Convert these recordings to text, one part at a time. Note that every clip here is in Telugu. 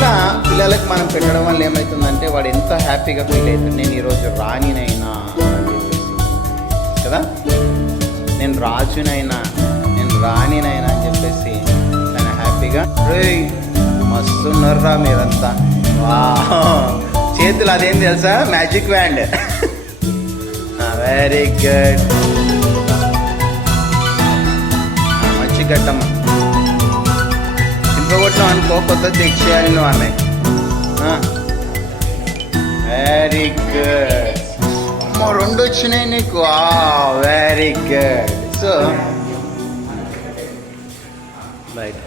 ఇట్లా పిల్లలకు మనం పెట్టడం వల్ల ఏమవుతుందంటే వాడు ఎంత హ్యాపీగా ఫీల్ అవుతుంది. నేను ఈరోజు రాణినైనా అని చెప్పేసి కదా, నేను రాజునైనా, నేను రాణినైనా అని చెప్పేసి తన హ్యాపీగా. మస్తున్నారా మీరంతా. వా, చేతులు అదేం తెలుసా, మ్యాజిక్ వ్యాండ్. Very good. మంచి గట్టమ్మ. చింపగొట్టం అనుకో, కొత్త తెచ్చేయాలి నువ్వు అన్నయ్య. Very good. రెండు వచ్చినాయి నీకు. Very good. So right,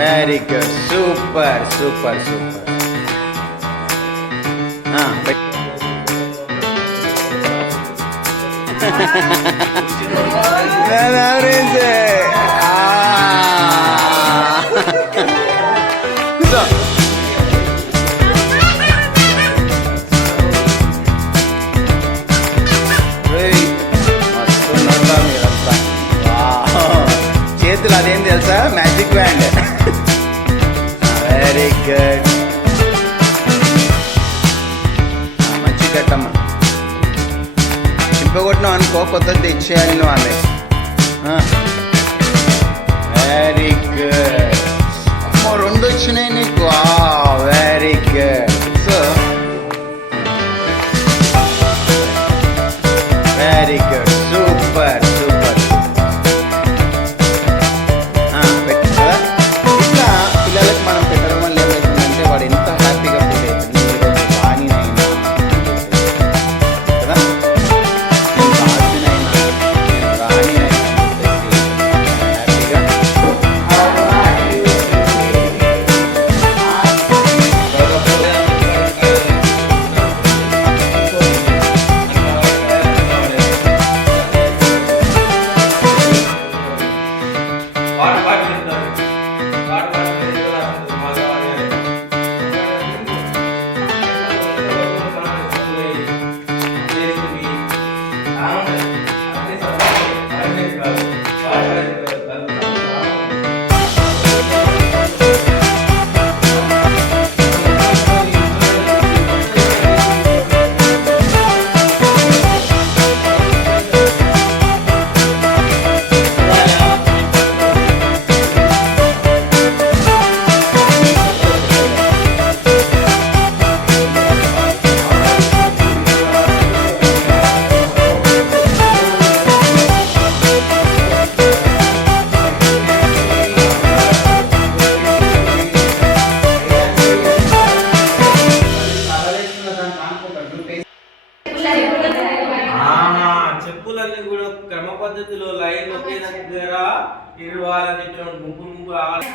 very good. Super super super. చేతులు అదేం తెలుసా, మ్యాజిక్ వ్యాండ్. Very good. మంచి గట్టమ్మ. చింపగొట్టినావు అనుకో, కొత్త తెచ్చేయాలి నువ్వు అన్నయ్య. Very good. రెండు వచ్చినాయి నీకు. Very good. So very good. Super super. ఇట్లా పిల్లలకు మనం పెట్టడం వల్ల ఏమవుతుందంటే వాడు ఎంత హ్యాపీగా ఫీల్ అవుతుంది. ఈరోజు రాణినైనా కదా, నేను రాజునైనా, నేను రాణినైనా హ్యాపీగా. చెప్పులన్నీ కూడా క్రమ పద్ధతిలో లైన్ ఒకే దగ్గర ఇరవాలని చెప్పిన గుంపు గుంపు రావాలి.